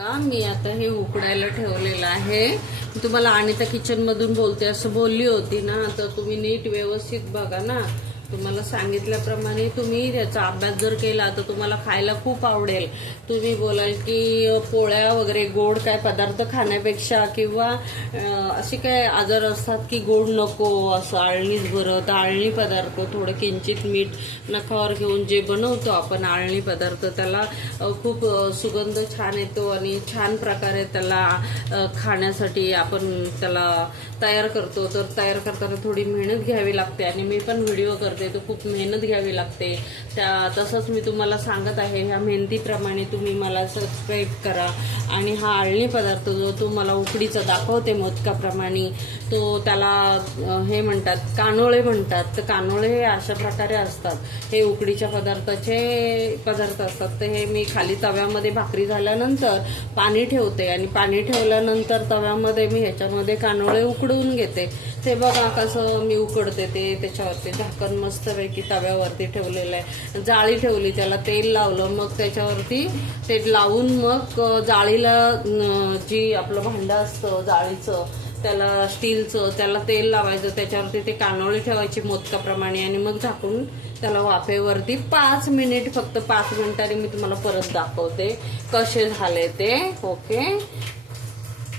मी आता हे उकडायला ठेवलेलं आहे. तुम्हाला अनिता किचन मधून बोलते असं बोलली होती ना, तर तुम्ही नीट व्यवस्थित बघा ना. तुम्हाला सांगितल्याप्रमाणे तुम्ही त्याचा अभ्यास जर केला तर तुम्हाला खायला खूप आवडेल. तुम्ही बोलाल की पोळ्या वगैरे गोड काय पदार्थ खाण्यापेक्षा किंवा असे काय आजार असतात की गोड नको असं आळणीच बरं, तर आळणी पदार्थ थोडं किंचित मीठ नखावर घेऊन जे बनवतो आपण आळणी पदार्थ, त्याला खूप सुगंध छान येतो आणि छान प्रकारे त्याला खाण्यासाठी आपण त्याला तयार करतो. तर तयार करताना थोडी मेहनत घ्यावी लागते आणि मी पण व्हिडिओ करते तर खूप मेहनत घ्यावी लागते. तसंच मी तुम्हाला सांगत आहे, ह्या मेहनतीप्रमाणे तुम्ही मला सबस्क्राईब करा. आणि हा आळणी पदार्थ जो तुम्हाला उकडीचा दाखवते मोदकाप्रमाणे, तो त्याला हे म्हणतात कानोळे म्हणतात. तर कानोळे हे अशा प्रकारे असतात, हे उकडीच्या पदार्थाचे पदार्थ असतात. तर हे मी खाली तव्यामध्ये भाकरी झाल्यानंतर पाणी ठेवते आणि पाणी ठेवल्यानंतर तव्यामध्ये मी ह्याच्यामध्ये कानोळे उकडवून घेते. ते बघा कसं मी उकडते ते. त्याच्यावरती झाकण मस्तपैकी तव्यावरती ठेवलेलं आहे, जाळी ठेवली, त्याला तेल लावलं, मग त्याच्यावरती ते लावून मग जाळीला जी आपलं भांडं असतं जाळीचं त्याला स्टीलचं, त्याला तेल लावायचं, त्याच्यावरती ते कानोळे ठेवायचे मोदकाप्रमाणे आणि मग झाकून त्याला वाफेवरती 5 मिनिट, फक्त 5 मिनिटांनी मी तुम्हाला परत दाखवते कसे झाले ते. ओके.